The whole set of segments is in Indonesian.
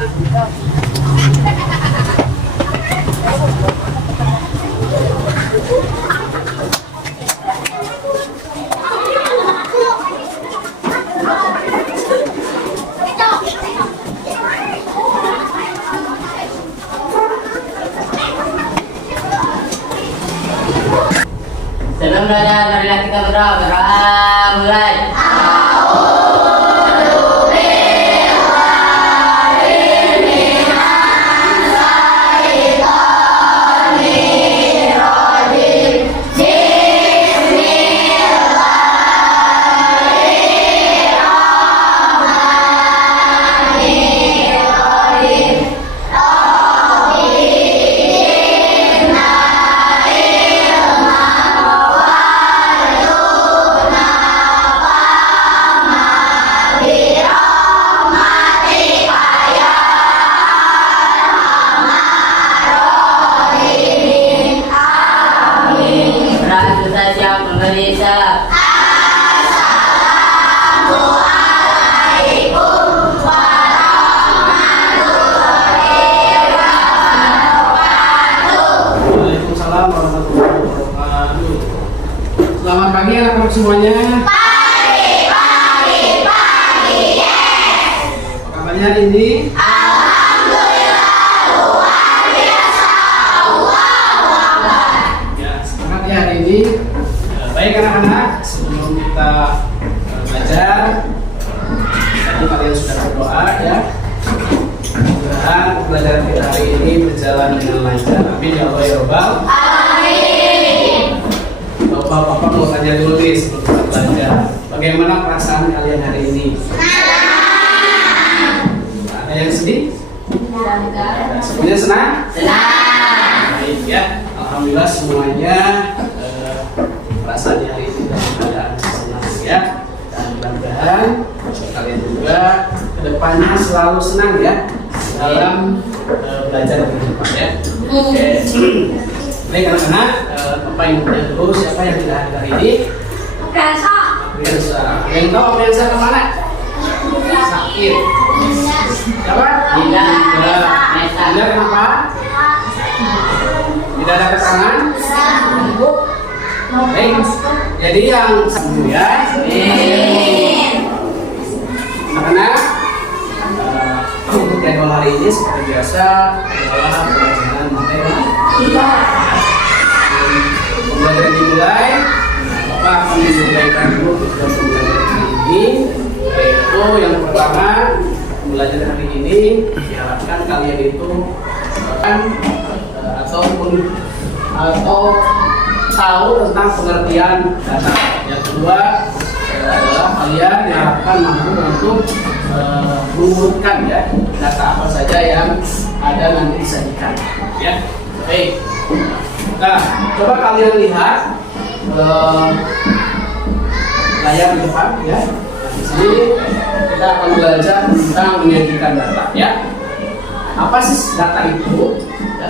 Sebelum belajar, marilah kita berdoa. Mulai. Sudah siap memberi isyarat. Waalaikumsalam warahmatullahi wabarakatuh. Selamat pagi anak-anak semuanya. Pagi. Yes. Apa kabarnya hari ini? Hari ini baik anak-anak, sebelum kita belajar tadi kalian sudah berdoa ya, mudah-mudahan pelajaran kita hari ini berjalan dengan lancar. Amin ya Allah ya Rabbal alamin. Bapak-bapak mau tanya dulu nih sebelum kita belajar, bagaimana perasaan kalian hari ini? Ada yang sedih? Semuanya senang? Baik ya, alhamdulillah semuanya perasaannya hari ini dalam keadaan senang ya, dan mudah-mudahan kalian juga kedepannya selalu senang ya dalam belajar di depan ya. Oke. Baik anak-anak, Bapak yang punya dulu siapa yang tidak hadir hari ini? Biasa. Yang tahu apa yang saya kemana? Sakit. Siapa? Tidak. Kenapa? Tidak ada keterangan? Baik, jadi yang sembuh ya. Karena untuk jadwal hari ini seperti biasa adalah pelajaran materi. Pembelajaran dimulai. Bapak akan menyampaikan dulu tujuan pembelajaran hari ini, yaitu yang pertama, pembelajaran hari ini diharapkan kalian itu atau tahu tentang pengertian data. Yang kedua adalah kalian diharapkan mampu untuk mengurutkan ya data apa saja yang ada nanti disajikan ya. Baik. Nah, coba kalian lihat layar di depan ya. Nah, di sini kita akan belajar tentang menyajikan data ya. Apa sih data itu? Ya.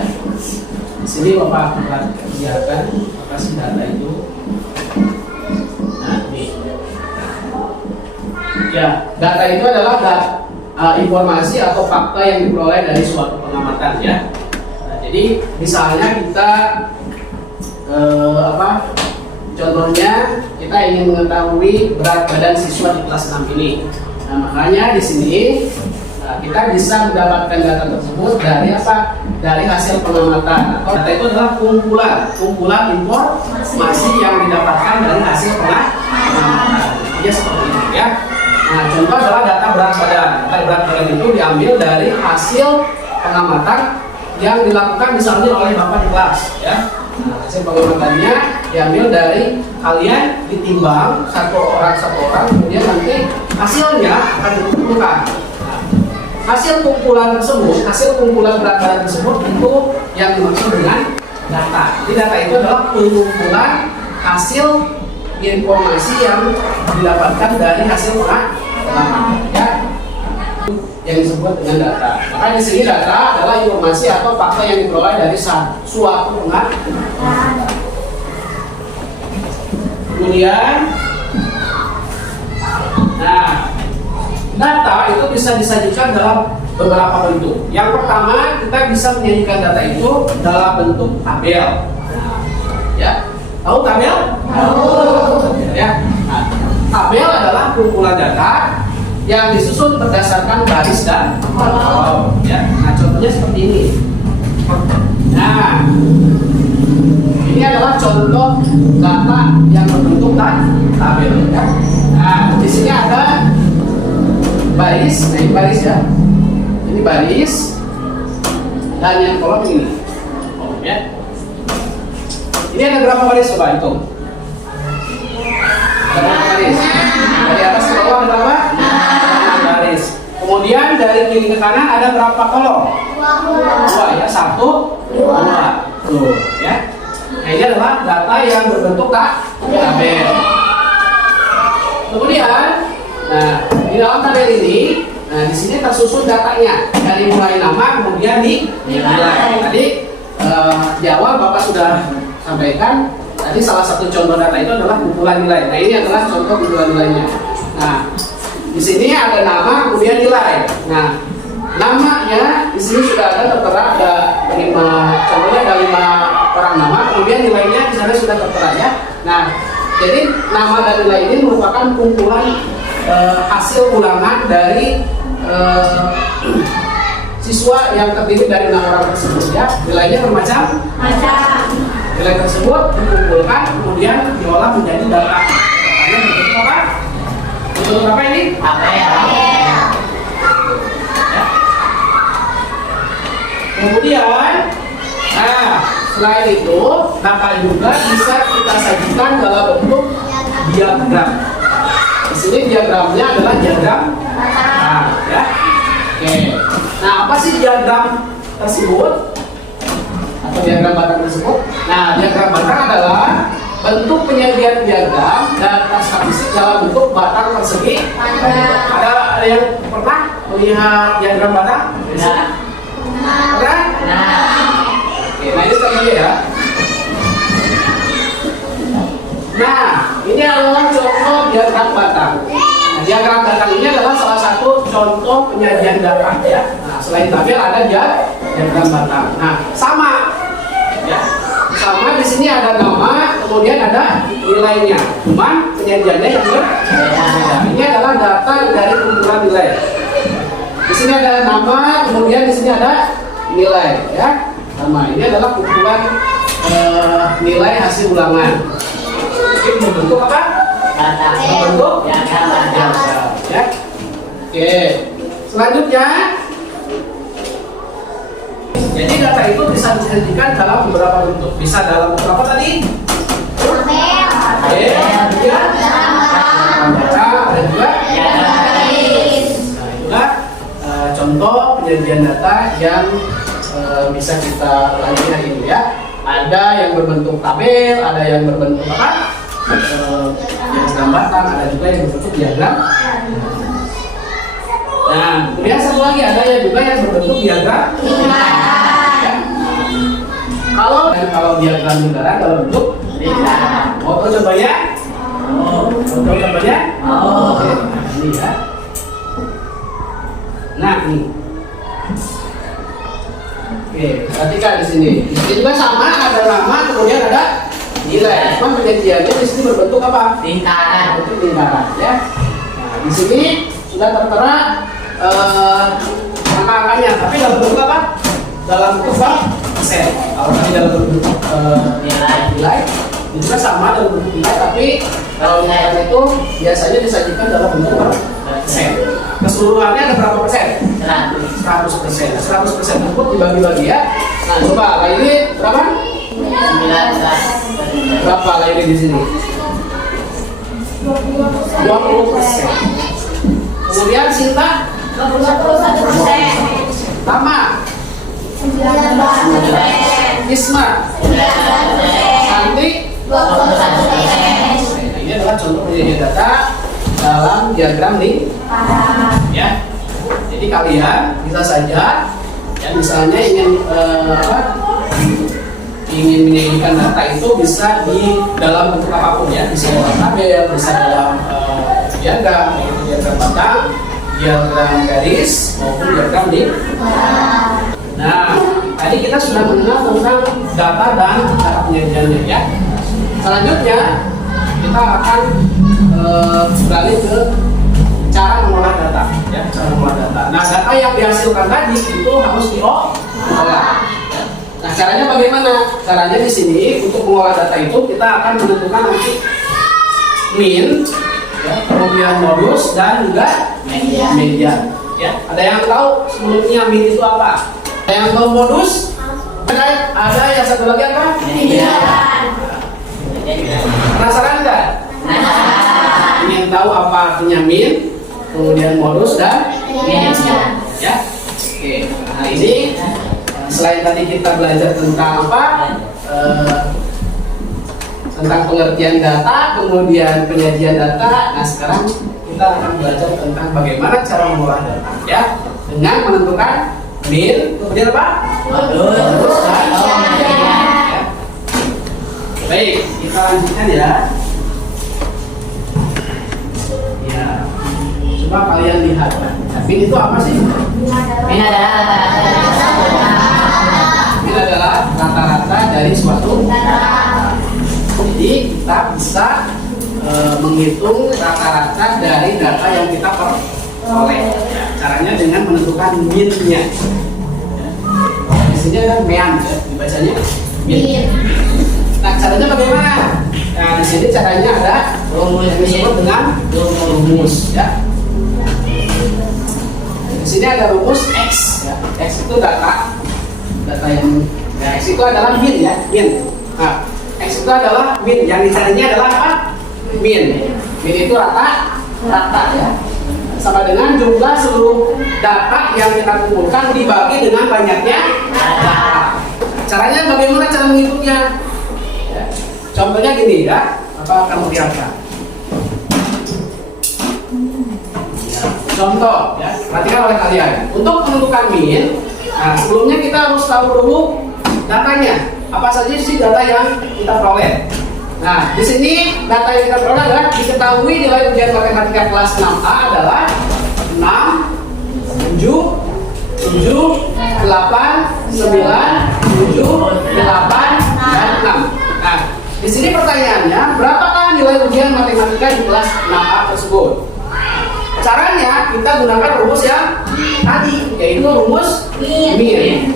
Di sini Bapak akan kerjakan apa sih data itu. Nah, ini. Ya, data itu adalah informasi atau fakta yang diperoleh dari suatu pengamatan ya. Nah, jadi misalnya kita contohnya kita ingin mengetahui berat badan siswa di kelas 6 ini. Nah, makanya di sini kita bisa mendapatkan data tersebut dari apa? Dari hasil pengamatan. Atau data itu adalah kumpulan informasi yang didapatkan dari hasil pengamatan. Ya seperti ini ya. Nah, contoh adalah data berat badan. Data berat badan itu diambil dari hasil pengamatan yang dilakukan misalnya oleh Bapak di kelas ya. Nah, hasil pengamatannya diambil dari kalian ditimbang satu orang, kemudian nanti hasilnya akan ditentukan. Hasil kumpulan berat badan tersebut itu yang dimaksud dengan data. Jadi data itu adalah kumpulan hasil informasi yang didapatkan dari hasil pengamatan ya, yang disebut dengan data. Maka di sini data adalah informasi atau fakta yang diperoleh dari suatu pengamatan. Kemudian, nah, data itu bisa disajikan dalam beberapa bentuk. Yang pertama, kita bisa menyajikan data itu dalam bentuk tabel. Ya, tahu tabel? Tahu. Ya. Nah, tabel adalah kumpulan data yang disusun berdasarkan baris dan kolom. Ya. Nah, contohnya seperti ini. Nah, ini adalah contoh data yang berbentuk tabel. Ya. Nah, di sini ada baris, nah ini baris ya. Ini baris dan yang kolom ini. Kolom ya. Ini ada berapa baris coba hitung? Ada berapa baris? Dari atas ke bawah ada berapa? 6 baris. Kemudian dari kiri ke kanan ada berapa kolom? 2 ya, 1, 2. Tuh ya. Nah, ini adalah data yang berbentuk tabel. Kemudian, nah di dalam tabel ini, nah di sini tersusun datanya dari mulai nama kemudian nilai. Tadi di awal Bapak sudah sampaikan. Tadi salah satu contoh data itu adalah kumpulan nilai. Nah ini adalah contoh kumpulan nilainya. Nah di sini ada nama kemudian nilai. Nah namanya di sini sudah ada tertera, ada 5, contohnya ada 5 orang nama, kemudian nilainya di sana sudah tertera ya. Nah jadi nama dan nilai ini merupakan kumpulan hasil ulangan dari siswa yang terdiri dari 6 orang tersebut ya. Nilainya bermacam-macam. Nilai tersebut dikumpulkan kemudian diolah menjadi data. Datanya bentuk apa? Bentuk apa ini? Tabel. Ya. Kemudian, nah selain itu data juga bisa kita sajikan dalam bentuk diagram. Di sini diagramnya adalah diagram batang, ya. Oke. Nah, apa sih diagram tersebut? Atau diagram batang tersebut? Nah, diagram batang adalah bentuk penyajian diagram data statistik dalam bentuk batang persegi. Ada yang pernah melihat diagram batang? Pernah? Oke, nah ini contohnya ya. Nah, ini adalah contoh diagram batang. Nah, diagram batang ini adalah salah satu contoh penyajian data ya. Nah, selain tabel ada diagram batang. Nah, sama ya. Sama di sini ada nama, kemudian ada nilainya. Cuman penyajiannya yang berbeda. Ini adalah data dari kumpulan nilai. Di sini ada nama, kemudian di sini ada nilai ya. Sama ini adalah kumpulan nilai hasil ulangan. Ini membentuk apa? Batang. Membentuk Batang. ya. Oke. Selanjutnya, jadi data itu bisa disajikan dalam beberapa bentuk. Bisa dalam berapa tadi? Tabel, ada juga. Nah, itulah contoh penyajian data yang bisa kita pelajari hari ini ya. Ada yang berbentuk tabel, ada yang berbentuk apa? Diagram batang, ada juga yang berbentuk diagram. Nah, kemudian satu lagi ada yang juga yang berbentuk diagram. Ya. Kalau diagram lingkaran dalam bentuk lingkaran. Mau tahu contohnya? Mau tahu contohnya? Oke, ini ya. Nah, ini. Oke, perhatikan di sini. Di sini juga sama, ada nama, kemudian ada nilai. Cuma penyajiannya di sini berbentuk apa? Lingkaran. Bentuk lingkaran, ya. Nah, di sini sudah tertera angka-angkanya, tapi dalam bentuk apa? Dalam bentuk persen. Kalau tadi dalam bentuk nilai, ini juga sama dalam bentuk nilai, tapi kalau nilai itu biasanya disajikan dalam bentuk persen. Keseluruhannya ada berapa persen? 100%. 100% tersebut dibagi-bagi ya. Nah, coba ini berapa? 19. Berapa ini di sini? 20%. Kemudian Sinta? 21%. Tama? 19%. Isma? 19%. Santi? 21%. Ini adalah contoh penyajian data dalam diagram nih. Ya. Jadi kalian bisa saja ya misalnya ingin ingin menyajikan data itu bisa di dalam bentuk apapun ya, bisa dalam tabel, bisa dalam diagram, yaitu diagram batang, diagram garis maupun diagram di. Nah, tadi kita sudah mengenal tentang data dan cara penyajiannya ya. Selanjutnya kita akan beralih ke cara mengolah data ya, cara mengolah data. Nah, data yang dihasilkan tadi itu harus diolah. Nah, caranya bagaimana? Caranya di sini untuk mengolah data itu kita akan menentukan nanti min ya, kemudian modus dan juga median ya. Ada yang tahu sebelumnya min itu apa? Ada yang tahu modus? Ada yang satu lagi apa? Median. Penasaran enggak? Ingin tahu apa artinya min, kemudian modus dan Median. ya. Oke. Nah, ini selain tadi kita belajar tentang apa? Tentang pengertian data, kemudian penyajian data. Nah, sekarang kita akan belajar tentang bagaimana cara mengolah data ya, dengan menentukan min, kemudian apa? Modus dan median. Ya. Baik, kita lanjutkan ya. Ya, coba kalian lihat. Min itu apa sih? Min adalah rata-rata dari suatu. Jadi kita bisa menghitung rata-rata dari data yang kita peroleh. Ya, caranya dengan menentukan min-nya. Di sini ada mean, ya, dibacanya min. Nah, caranya bagaimana? Nah, di sini caranya ada rumus yang disebut dengan rumus. Ya. Di sini ada rumus x. Ya. X itu data yang x itu adalah min ya, min. Nah, x itu adalah min, yang dicarinya adalah apa? Min. Min itu rata ya. Sama dengan jumlah seluruh data yang kita kumpulkan dibagi dengan banyaknya data. Caranya bagaimana cara menghitungnya? Ya. Contohnya gini ya, apa kamu lihatkan? Ya. Contoh ya, perhatikan oleh kalian. Untuk menentukan min, nah, sebelumnya kita harus tahu dulu datanya. Apa saja sih data yang kita peroleh? Nah, di sini data yang kita peroleh adalah diketahui nilai ujian matematika kelas 6A adalah 6, 7, 8, 9, 7, 8, dan 6. Nah, di sini pertanyaannya, berapakah nilai ujian matematika di kelas 6A tersebut? Caranya kita gunakan rumus yang tadi, yaitu rumus min.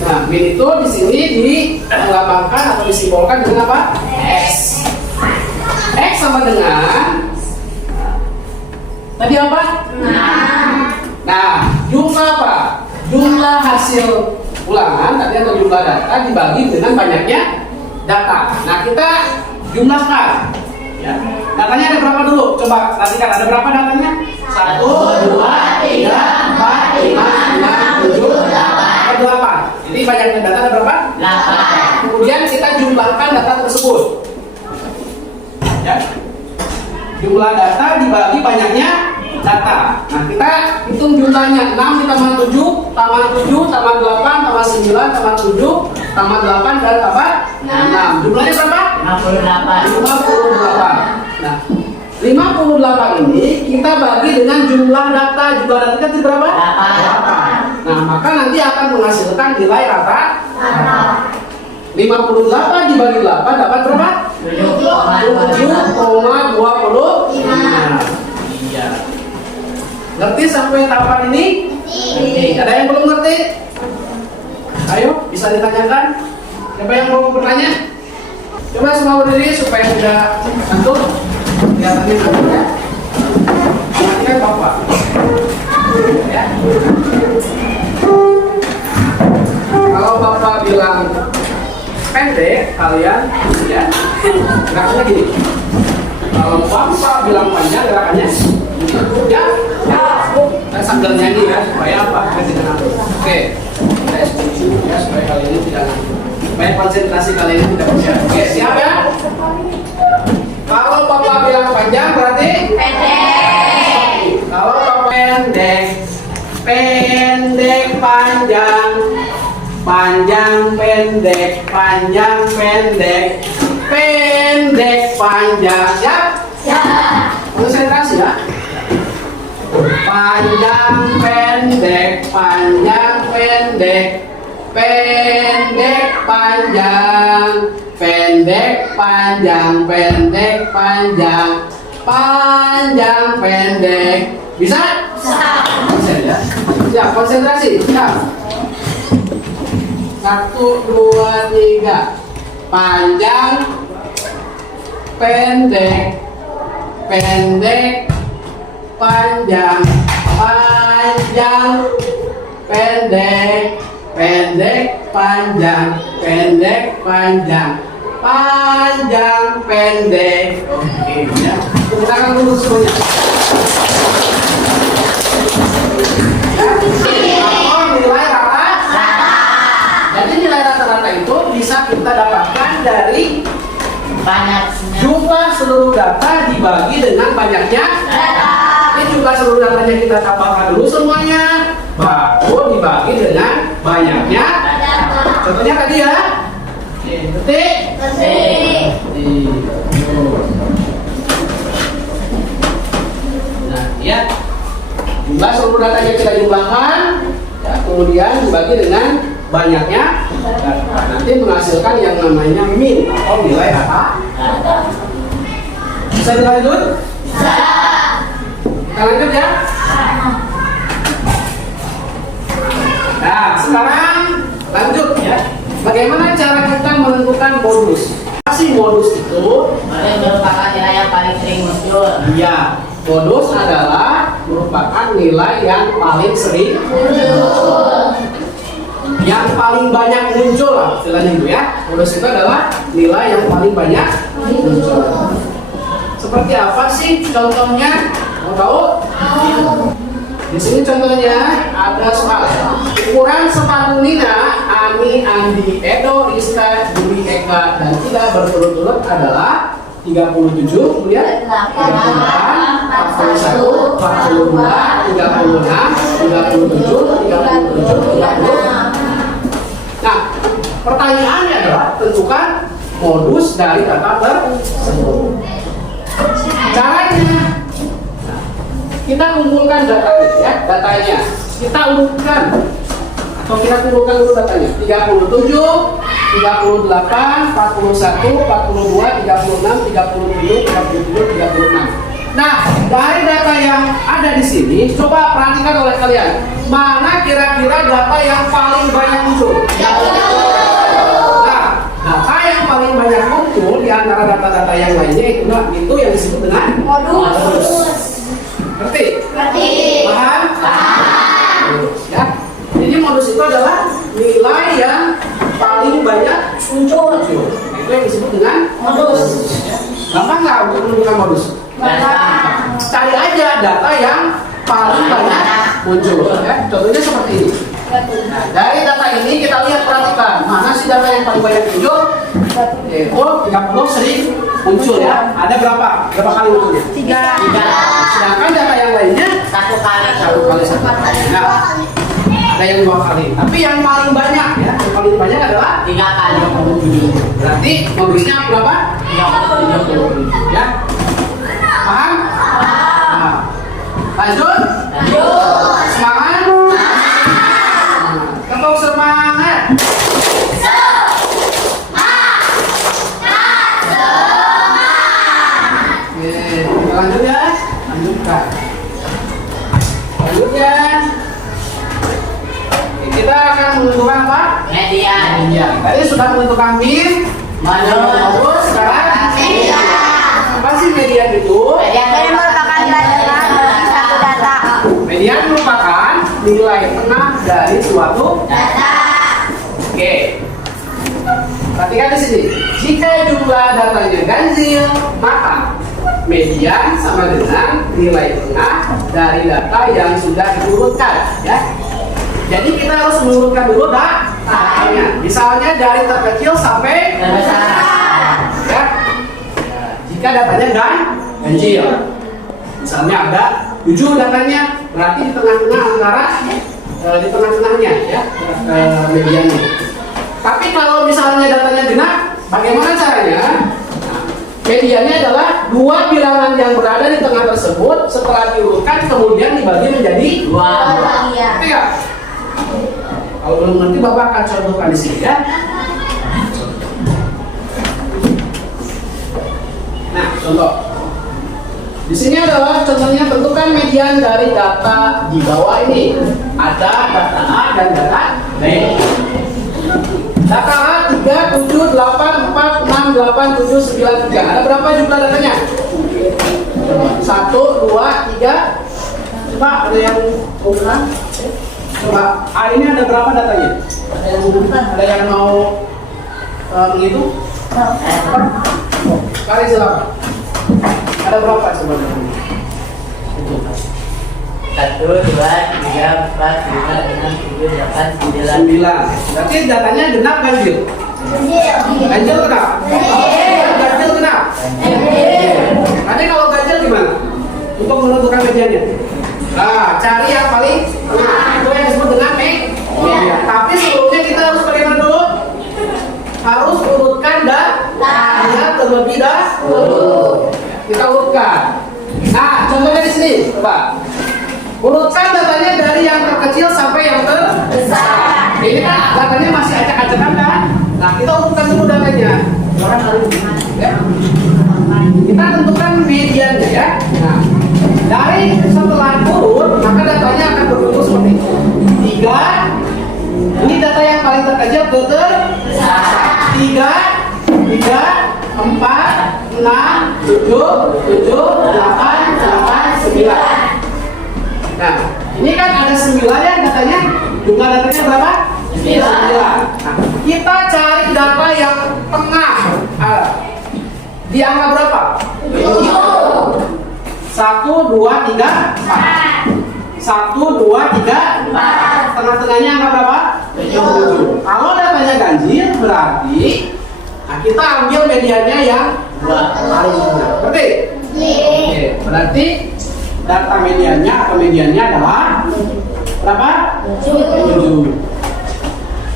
Nah, min itu di sini dilambangkan atau disimbolkan dengan apa? X. X sama dengan tadi apa? 6. Nah, jumlah apa? Jumlah hasil ulangan tadi atau jumlah data dibagi dengan banyaknya data. Nah, kita jumlahkan. Ya. Datanya ada berapa dulu? Coba perhatikan, ada berapa datanya? 1, 2, 3, 4, 5, 6, 7, 8. Jadi banyaknya data ada berapa? 8. Kemudian kita jumlahkan data tersebut. Ya. Jumlah data dibagi banyaknya data. Nah, kita hitung jumlahnya. 6 ditambah 7, tambah 7, tambah 8, tambah 9, tambah 7, tambah 8, dan tambah 6. Jumlahnya berapa? 58. Nah, 58 ini kita bagi dengan jumlah data. Jumlah data itu berapa? 8. Nah, maka nanti akan menghasilkan nilai rata. 58 dibagi 8 dapat berapa? 7,25. Iya. Ngerti sampai tahapan ini? Ada yang belum ngerti? Ayo, bisa ditanyakan. Siapa yang mau bertanya? Coba semua berdiri supaya tidak ngantuk. Kelihatannya ngantuk ya. Perhatikan Bapak. Ya. Kalau Bapak bilang pendek, kalian ya gerakannya gini. Kalau Bapak bilang panjang, gerakannya ya. Saya sambil nyanyi ya supaya apa? Tidak ngantuk. Oke. Saya setuju ya supaya kalian ini tidak ngantuk. Supaya konsentrasi kalian ini tidak bisa. Oke, siap ya? Kalau Bapak bilang panjang berarti Pendek. kalau Bapak pendek, pendek panjang, panjang pendek, panjang pendek, pendek panjang. Siap? Ya. Konsentrasi ya. Panjang pendek, panjang pendek, pendek panjang, pendek panjang, pendek panjang, panjang pendek. Bisa? Bisa ya. Ya, konsentrasi. Siap. 1, 2, 3. Panjang, pendek, pendek, panjang, panjang, pendek, pendek, panjang, pendek, panjang, panjang, pendek. Oke, ya. Tepuk tangan dulu semuanya. Apa nilai rata-rata? Jadi nilai rata-rata itu bisa kita dapatkan dari Banyak. jumlah seluruh data dibagi dengan banyaknya Data. Ini jumlah seluruh datanya kita tambahkan dulu semuanya, baru dibagi dengan banyaknya. Contohnya tadi ya, detik. Nah, ya, jumlah seluruh datanya kita jumlahkan, ya, kemudian dibagi dengan banyaknya. Nah, nanti menghasilkan yang namanya min atau nilai rata. Bisa dilanjut? Kita lanjut ya. Nah, sekarang lanjut ya. Bagaimana cara kita menentukan modus? Apa sih modus itu? Modus merupakan nilai yang paling sering muncul. Iya, modus adalah merupakan nilai yang paling sering yang paling banyak muncul lah istilahnya itu ya. Modus itu adalah nilai yang paling banyak muncul. Seperti apa sih contohnya? Mau tahu? Di sini contohnya ada soal. Ukuran sepatu Nina, Ani, Andi, Edo, Rizka, Juli, Eka, dan Tida berturut-turut adalah 37, kemudian 38, 41, 42, 36, 37, 37, 36. Nah, pertanyaannya adalah tentukan modus dari data tersebut. Caranya, kita kumpulkan datanya ya, datanya. Kita urutkan atau kita kumpulkan dulu datanya. 37, 38, 41, 42, 36, 37, 37, 36. Nah, dari data yang ada di sini, coba perhatikan oleh kalian. Mana kira-kira data yang paling banyak muncul? Nah, data yang paling banyak muncul di antara data-data yang lainnya itu yang disebut dengan modus. Ngerti? Paham? Ya. Jadi modus itu adalah nilai yang paling banyak muncul. Itu yang disebut dengan modus. Gampang nggak untuk menentukan modus? Cari aja data yang paling banyak muncul. Ya. Contohnya seperti ini. Nah, dari data ini kita lihat, perhatikan mana sih data yang paling banyak muncul? Yaitu 30 sering muncul ya. Ada berapa? Berapa kali munculnya? 3. Sedangkan data yang lainnya 1 kali. 1 kali. Nah, ada yang 2 kali. Tapi yang paling banyak ya, yang paling banyak adalah 3 kali. berarti modusnya berapa? 37. Ya. Paham? Nah, lanjut. Semangat. Tepuk semangat. Oke, kita lanjut ya. Lanjutkan. Lanjutnya. Kita akan menentukan apa? Median. Ya, tadi sudah menentukan min, modus, sekarang Median. apa sih median itu? Median merupakan nilai tengah dari satu data. Median merupakan nilai tengah dari suatu. Data. Oke. Perhatikan di sini. Jika jumlah datanya ganjil, maka median sama dengan nilai tengah dari data yang sudah diurutkan, ya. Jadi kita harus mengurutkan dulu datanya. Misalnya dari terkecil sampai terbesar. ya. Jika datanya ganjil, misalnya ada 7 datanya, berarti di tengah-tengah antara di tengah-tengahnya ya mediannya. Tapi kalau misalnya datanya genap, bagaimana caranya? Nah, mediannya adalah dua bilangan yang berada di tengah tersebut setelah diurutkan kemudian dibagi menjadi Dua. ngerti nggak? Kalau belum ngerti Bapak akan contohkan di sini ya. Nah, contoh. Di sini adalah contohnya tentukan median dari data di bawah ini. Ada data A dan data B. Data A 3, 7, 8, 4, 6, 8, 7, 9, 3. Ada berapa jumlah datanya? 1, 2, 3. Coba ada yang bukan? Coba A ini ada berapa datanya? Ada yang mau menghitung? Kali silakan. Ada berapa sebenarnya? 1, 2, 3, 4, 5, 6, 7, 8, 9. 9. Berarti datanya genap ganjil. Ganjil genap. Ganjil genap. Nanti kalau ganjil gimana? Untuk menentukan mediannya. Nah, cari yang paling tengah. Itu yang disebut dengan median. Tapi sebelumnya kita harus bagaimana dulu? Harus urutkan datanya terlebih dahulu. Kita urutkan. Nah, contohnya di sini, coba. Urutkan datanya dari yang terkecil sampai yang terbesar. Ini kan datanya masih acak-acakan kan? Nah, kita urutkan dulu datanya. Orang harus ya. Kita tentukan mediannya ya. Nah, dari setelah urut, maka datanya akan berbentuk seperti ini. 3. Ini data yang paling terkecil ke terbesar. 3, 4, 6, 7, 8, 9. Nah, ini kan ada 9 ya datanya. Jumlah datanya berapa? 9. Nah, kita cari data yang tengah. Di angka berapa? 7. 1, 2, 3, 4. 1, 2, 3, 4. Tengah-tengahnya angka berapa? 7. Kalau datanya ganjil berarti kita ambil mediannya yang paling benar. Berarti? Oke, berarti data mediannya atau mediannya adalah berapa? 7.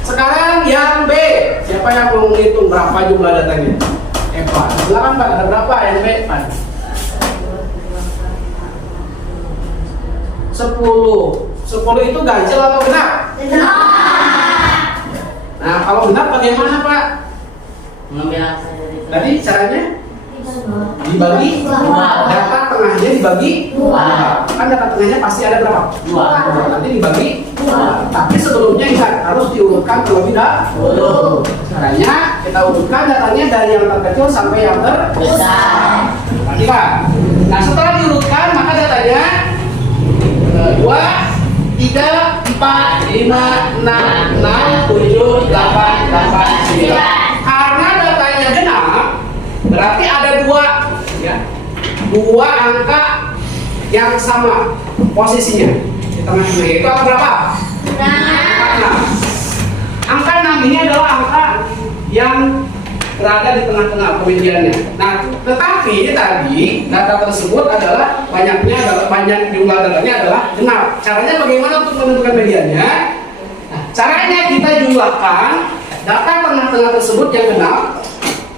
Sekarang yang B. Siapa yang mau menghitung berapa jumlah datanya? Eva. Silakan Pak, ada berapa yang B? Pak? 10. 10 itu ganjil atau benar? Benar. Nah, kalau benar bagaimana Pak? Mengambil angka dari Tadi caranya? Dibagi data tengahnya dibagi 2. Kan data tengahnya pasti ada berapa? 2. Nanti dibagi 2. Tapi sebelumnya ingat harus diurutkan terlebih dahulu. Caranya kita urutkan datanya dari yang terkecil sampai yang terbesar. Perhatikan. Nah, setelah diurutkan maka datanya 2, 3, 4, 5, 6, 7, 8, 9. Karena datanya genap, berarti ada 2 angka yang sama posisinya di tengah-tengah. Itu angka berapa? Angka 6. Angka 6 ini adalah angka yang berada di tengah-tengah mediannya. Nah, tetapi tadi data tersebut adalah banyak jumlah datanya adalah genap. Caranya bagaimana untuk menentukan mediannya? Nah, caranya kita jumlahkan data tengah-tengah tersebut yang genap,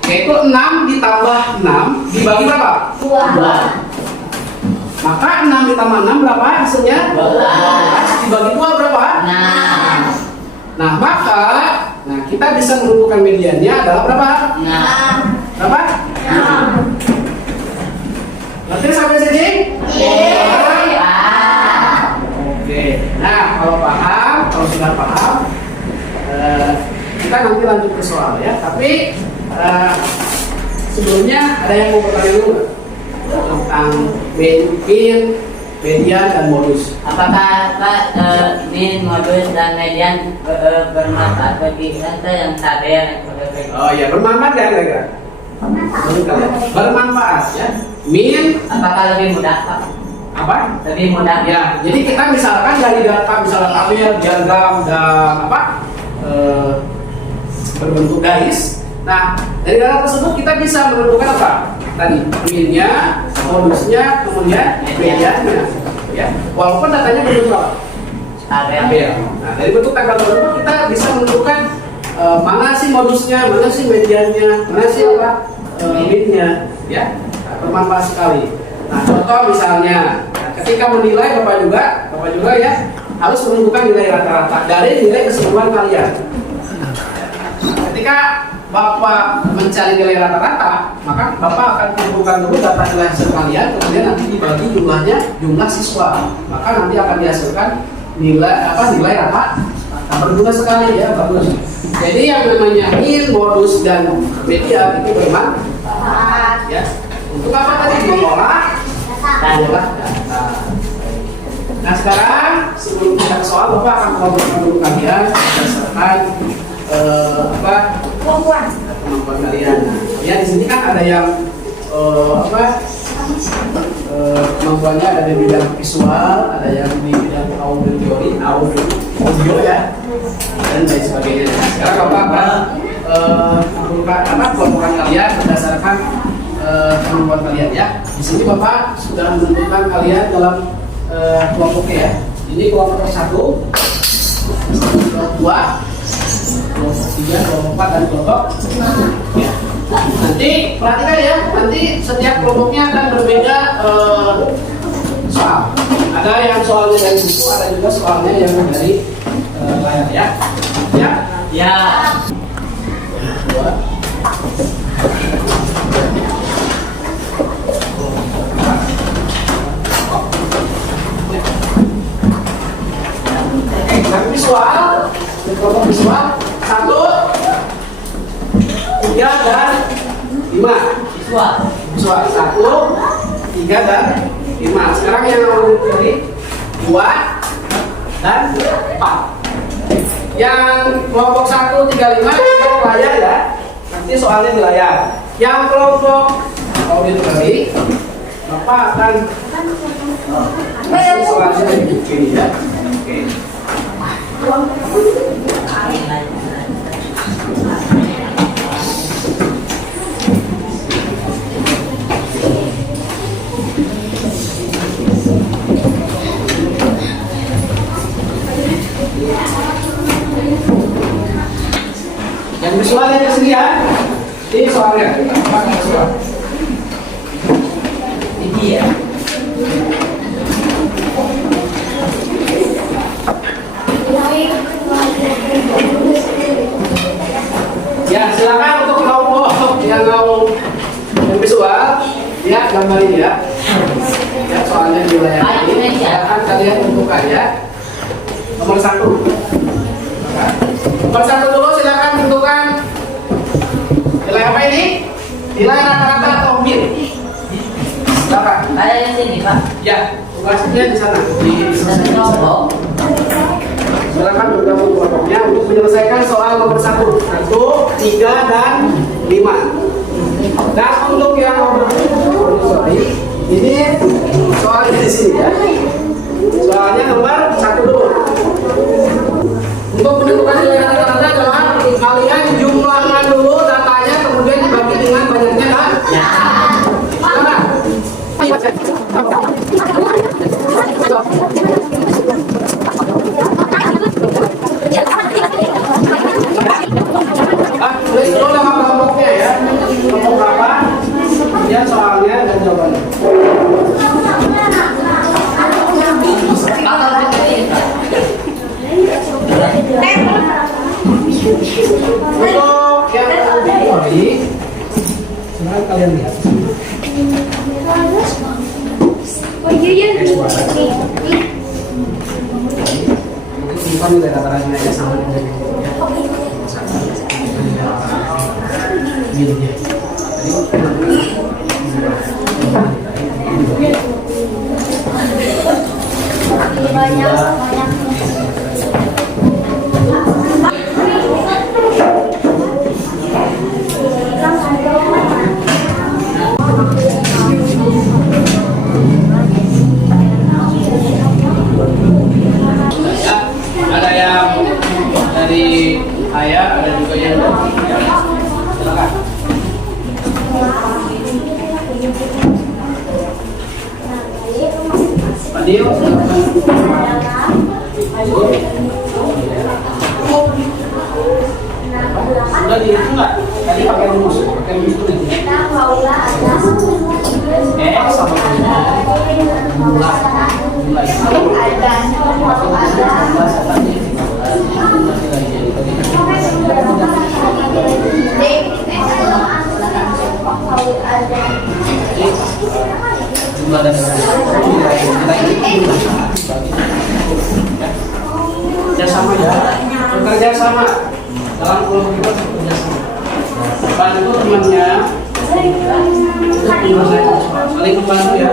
yaitu 6 ditambah 6 dibagi berapa? 2. Maka 6 ditambah 6 berapa hasilnya? 12. Dibagi 2 berapa? 6. Nah, maka kita bisa menentukan mediannya adalah berapa? 6. Berapa? 6. Ngerti sampai sini? Iya. Oke. Nah, kalau sudah paham, kita nanti lanjut ke soal ya. Tapi sebelumnya ada yang mau bertanya dulu nggak? Tentang min, median dan modus. Apakah min, modus, dan median bermanfaat bagi kita yang tabel? Oh iya, bermanfaat ya kira-kira? Bermanfaat ya. Min, apakah lebih mudah Pak? apa? Lebih mudah Ya, jadi kita misalkan dari data misalnya tabel, diagram dan berbentuk garis. Nah, dari data tersebut kita bisa menentukan apa? Tadi minnya, modusnya, kemudian mediannya. Ya, walaupun datanya berbentuk apa? Tabel. Nah, dari bentuk tabel tersebut kita bisa menentukan mana sih modusnya, mana sih mediannya, mana sih apa limitnya, ya, bermanfaat sekali. Nah, contoh misalnya, ketika menilai Bapak juga ya harus menentukan nilai rata-rata dari nilai keseluruhan kalian. Ketika Bapak mencari nilai rata-rata, maka Bapak akan kumpulkan dulu data nilai hasil kalian, kemudian nanti dibagi jumlah siswa, maka nanti akan dihasilkan nilai rata. Nah, berguna sekali ya, bagus. Jadi yang namanya in, modus dan media itu bermanfaat ya. Untuk apa tadi? Mengolah data. Nah sekarang sebelum kita ke soal, Bapak akan mengobrolkan dulu kalian berdasarkan kemampuan kalian. Ya di sini kan ada yang kemampuannya ada di bidang visual, ada yang di bidang audio ya, dan lain sebagainya. Sekarang Bapak akan kelompokkan kalian berdasarkan kemampuan kalian ya. Di sini Bapak sudah menentukan kalian dalam kelompoknya ya. Ini kelompok 1, kelompok 2, kelompok 3, kelompok 4 dan kelompok 5 ya. Nanti perhatikan ya, nanti setiap kelompoknya akan berbeda soal. Ada yang soalnya dari buku, ada juga soalnya yang dari layar ya. Ya. Ya. Dua. Oke, visual, kelompok visual 1, 3 dan 5. Siswa. Visual 1, 3 dan 5. Sekarang yang mau dipilih 2 dan 4. Yang kelompok 1, 3, 5 itu layar ya. Nanti soalnya di layar. Yang kelompok auditory, Bapak akan kasih soalnya di buku ini ya. Oke. Yang visualnya kesediaan, ini soalnya apa visual? Ini ya. Ya silakan untuk kelompok yang mau yang visual, ya gambar ini ya. Ya soalnya di layar ini, silakan kalian tentukan ya. Nomor 1. Nomor 1 dulu silakan tentukan nilai apa ini? Nilai rata-rata atau min? Silakan. Ada yang sini Pak. Ya, tugasnya di sana di Satu kelompok. silakan bergabung kelompoknya untuk menyelesaikan soal nomor 1, 3 dan 5. Dan untuk yang nomor ini soalnya di sini ya. Soalnya nomor 1 dulu. Untuk menentukan nilai rata-rata adalah kalian jumlahkan dulu datanya, kemudian dibagi dengan banyaknya kan? Ya. Silakan. Tulis dulu nama kelompoknya ya. Kelompok berapa? Kemudian soalnya dan jawabannya. Untuk yang auditory, silahkan kalian lihat. Simpan nilai rata-ratanya ya sama dengan ada yang dari ayah, ada juga yang dari silakan. Padil, sudah dihitung nggak? Tadi pakai rumus itu. sama jumlah dan kerjasama ya, bekerja sama dalam kelompok kita bekerja sama. Bantu temannya untuk menyelesaikan soal, saling membantu ya.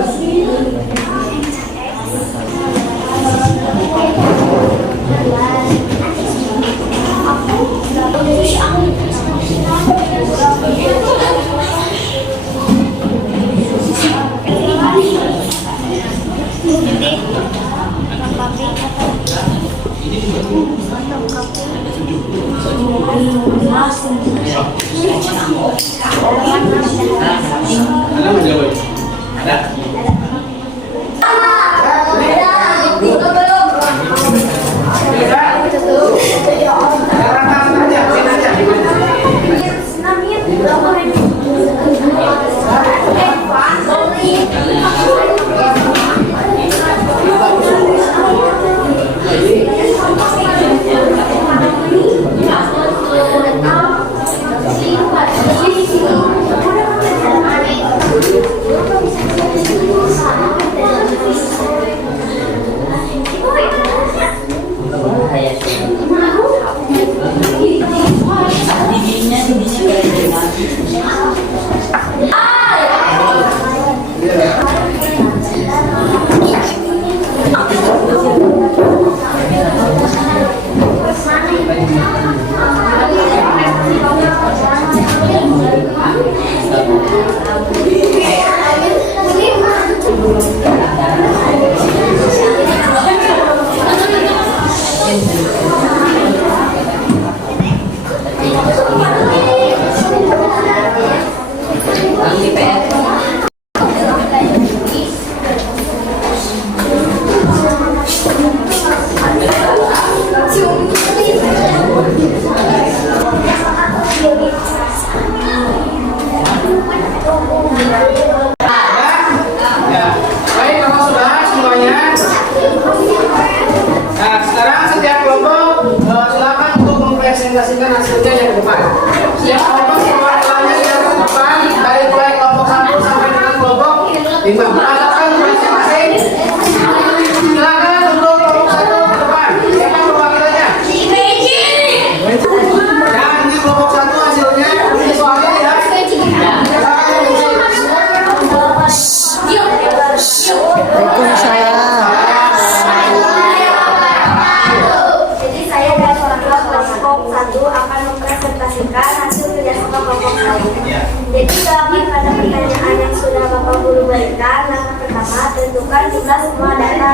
Ada menjawab? Ada. Presentasikan hasilnya yang ke depan. Setiap kelompok perwakilannya yang ke depan, dari mulai kelompok 1 sampai dengan kelompok 5. Mengatakan masing-masing. Silakan untuk kelompok 1 ke depan. Siapa perwakilannya? Dan di kelompok 1 hasilnya ini soalnya ya. Akan mempresentasikan hasil kerjasama kelompok saya. Jadi jawaban pada pertanyaan yang sudah Bapak Guru berikan, langkah pertama tentukan jumlah semua data.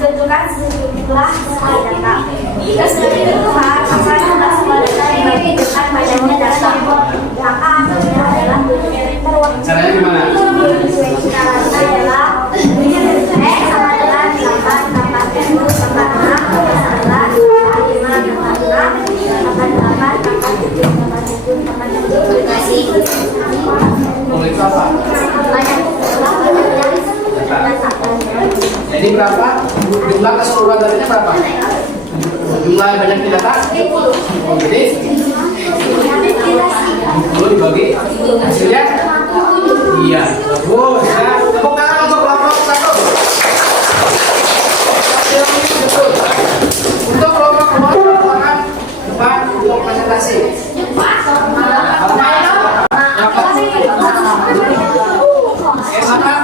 Tentukan sejumlah semua data. Jika sudah ditentukan, maka jumlah semua data yang ditentukan padanya data. Maka hasilnya adalah perwakilan. Caranya gimana? Caranya adalah sama dengan 8 tambah 10 tambah 6 adalah 5 tambah 6 tambah 8 tambah 7 tambah 7 tambah 7 dikasih Oleh berapa? banyak Jadi berapa? Jumlah keseluruhan datanya berapa? Jumlah banyak di data? Oh, jadi 10 dibagi hasilnya? Iya, bagus ya. Tepuk tangan untuk kelompok 1. Hasil ini betul. Untuk kelompok 2, silakan depan untuk presentasi. Sama.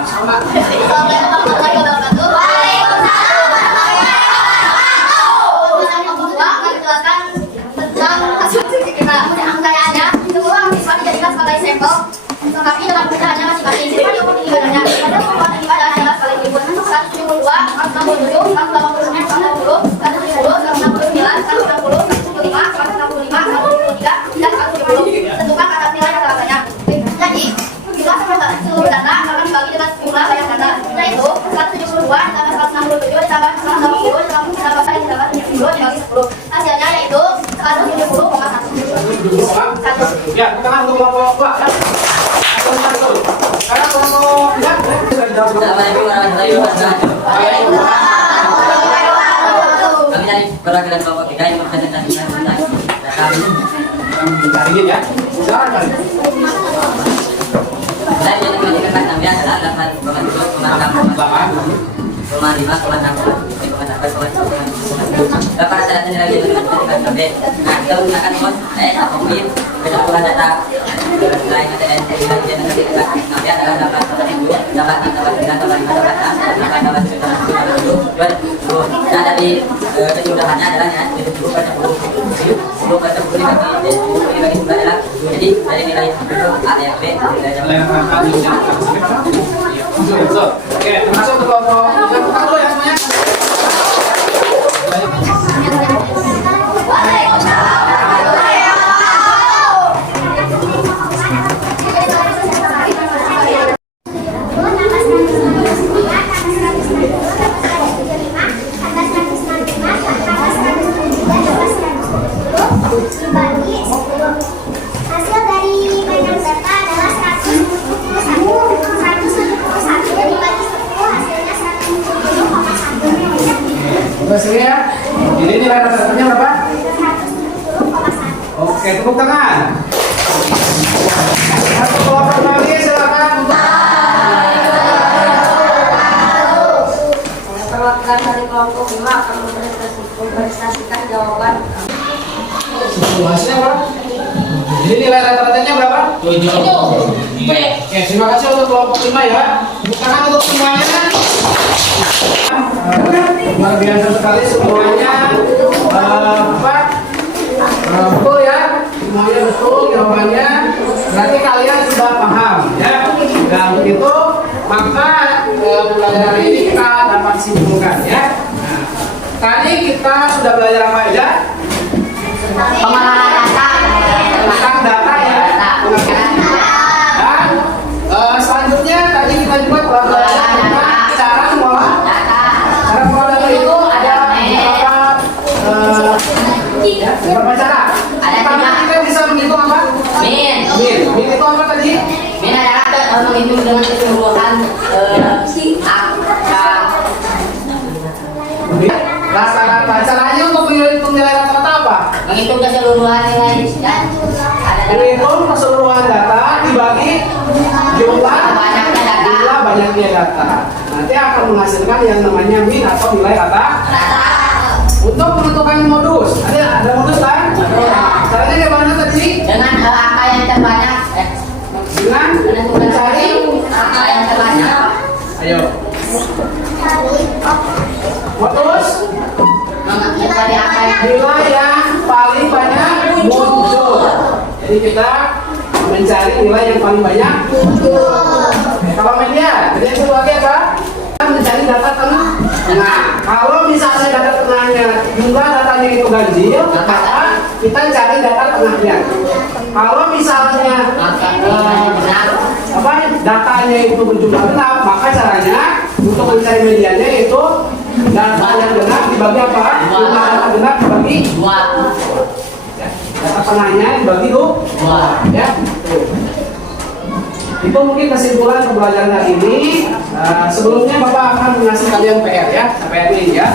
Kami dalam pekerjaannya masing-masing siswa diukur ibadahnya. Pada perbuatan ibadah adalah sekali libur 172, 167, 189, 180, 170, 169, 160, 165, 165, 163, dan 170. Tentukan kata nilai rata-ratanya. Jadi, jumlah seluruh data akan dibagi dengan jumlah banyak data, yaitu 172 ditambah 167 ditambah 180 ditambah 170 dibagi 10. Hasilnya yaitu 170,1. Ya, tangan untuk kelompok 2. perwakilan kelompok 3 yang mempresentasikan tentang data Cariin ya. Silakan. dan yang dibandingkan kami adalah 8,7,5,6 pada saat ini lagi dengan KB. Nah, kita menggunakan mod mungkin ketentuan data lain ATN yang nanti adalah 8 dan dari keseluruhannya adalah 10 per 10 dibagi 10 adalah jadi dari nilai itu A dan B. Oke, termasuk kelompok yang buka dulu ya semuanya. Hasil dari banyak data adalah 171 dibagi 10 hasilnya 170,1. Terus ini ya. Ini nilai rata-ratanya berapa? 170,1. Oke, tepuk tangan. Satu kelompok lagi silakan untuk Perwakilan dari kelompok 5 akan mempresentasikan jawaban. hasilnya berapa? Jadi nilai rata-ratanya berapa? 7. Oke, terima kasih untuk kelompok 5 ya. Tepuk tangan untuk semuanya. Luar biasa sekali semuanya. Betul ya, semuanya betul jawabannya. Berarti kalian sudah paham ya. Dan begitu maka pelajaran ini kita dapat simpulkan ya. Nah, tadi kita sudah belajar apa aja? Pemahaman data Tentang data ya. Dan selanjutnya tadi kita juga telah belajar tentang cara mengolah cara mengolah data itu ada beberapa cara. Pertama kita bisa menghitung apa? min Min itu apa tadi? min adalah menghitung dengan keseluruhan angka Rata-rata. Caranya untuk menghitung nilai rata-rata apa? menghitung keseluruhan nilai dan ada Menghitung keseluruhan data dibagi jumlah banyaknya data. banyaknya data. Nanti akan menghasilkan yang namanya min atau nilai rata. Untuk menentukan modus, ada modus kan? Caranya gimana tadi? dengan angka yang terbanyak Dengan mencari. angka yang terbanyak Ayo. Modus mencari angka yang nilai yang paling banyak muncul. Jadi kita mencari nilai yang paling banyak muncul. Kalau media, jadi yang lagi apa? Kita mencari data tengah. Nah, kalau misalnya data tengahnya jumlah datanya itu ganjil, maka kita cari data tengahnya. Kalau misalnya datanya itu berjumlah genap, maka caranya untuk mencari medianya itu data yang genap dibagi apa? Jumlah data genap dibagi dua data tengahnya dibagi dua, ya. Itu mungkin kesimpulan pembelajaran hari ini. Sebelumnya Bapak akan mengasih kalian PR ya, PR ini ya.